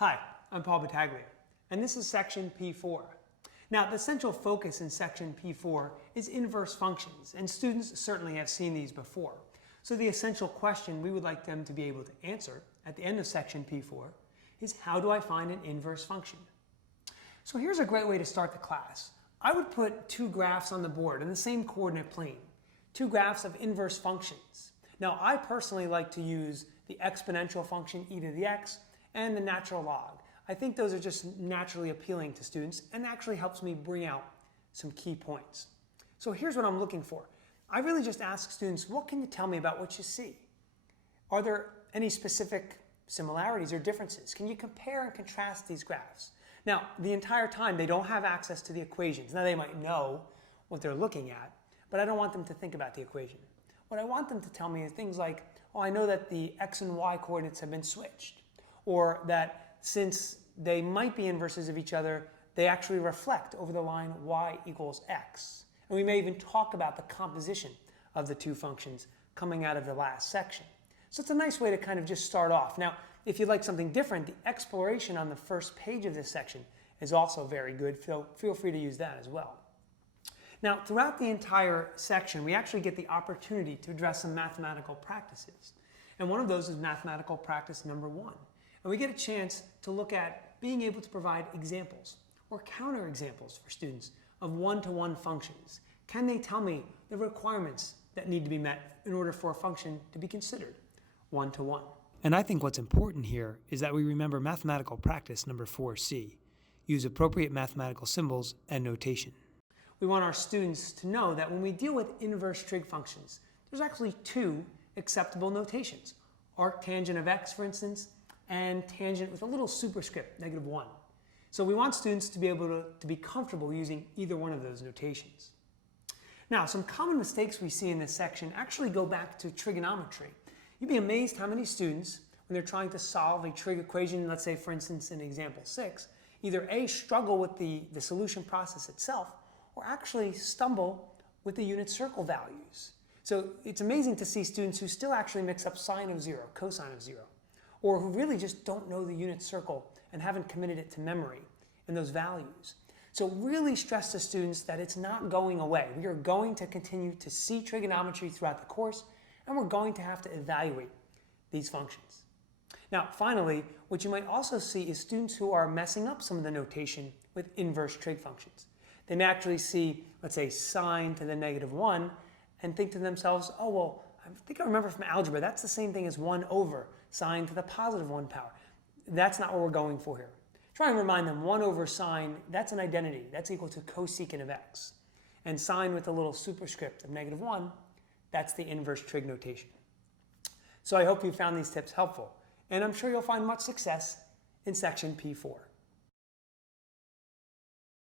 Hi, I'm Paul Battaglia, and this is section P4. Now, the central focus in section P4 is inverse functions, and students certainly have seen these before. So the essential question we would like them to be able to answer at the end of section P4 is, how do I find an inverse function? So here's a great way to start the class. I would put two graphs on the board in the same coordinate plane, two graphs of inverse functions. Now, I personally like to use the exponential function e to the x and the natural log. I think those are just naturally appealing to students and actually helps me bring out some key points. So here's what I'm looking for. I really just ask students, what can you tell me about what you see? Are there any specific similarities or differences? Can you compare and contrast these graphs? Now, the entire time they don't have access to the equations. Now they might know what they're looking at, but I don't want them to think about the equation. What I want them to tell me is things like, oh, I know that the x and y coordinates have been switched, or that since they might be inverses of each other, they actually reflect over the line y equals x. And we may even talk about the composition of the two functions coming out of the last section. So it's a nice way to kind of just start off. Now, if you'd like something different, the exploration on the first page of this section is also very good. Feel free to use that as well. Now, throughout the entire section, we actually get the opportunity to address some mathematical practices. And one of those is mathematical practice number 1. And we get a chance to look at being able to provide examples or counterexamples for students of one-to-one functions. Can they tell me the requirements that need to be met in order for a function to be considered one-to-one? And I think what's important here is that we remember mathematical practice number 4C. Use appropriate mathematical symbols and notation. We want our students to know that when we deal with inverse trig functions, there's actually two acceptable notations. Arctangent of x, for instance, and tangent with a little superscript, -1. So we want students to be able to be comfortable using either one of those notations. Now, some common mistakes we see in this section actually go back to trigonometry. You'd be amazed how many students, when they're trying to solve a trig equation, let's say for instance in example 6, either A, struggle with the solution process itself, or actually stumble with the unit circle values. So it's amazing to see students who still actually mix up sine of 0, cosine of 0, or who really just don't know the unit circle and haven't committed it to memory in those values. So really stress to students that it's not going away. We are going to continue to see trigonometry throughout the course, and we're going to have to evaluate these functions. Now, finally, what you might also see is students who are messing up some of the notation with inverse trig functions. They may actually see, let's say, sine to the -1 and think to themselves, oh, well, I think I remember from algebra, that's the same thing as 1 over sine to the +1 power. That's not what we're going for here. Try and remind them 1 over sine, that's an identity. That's equal to cosecant of x. And sine with a little superscript of -1, that's the inverse trig notation. So I hope you found these tips helpful, and I'm sure you'll find much success in section P4.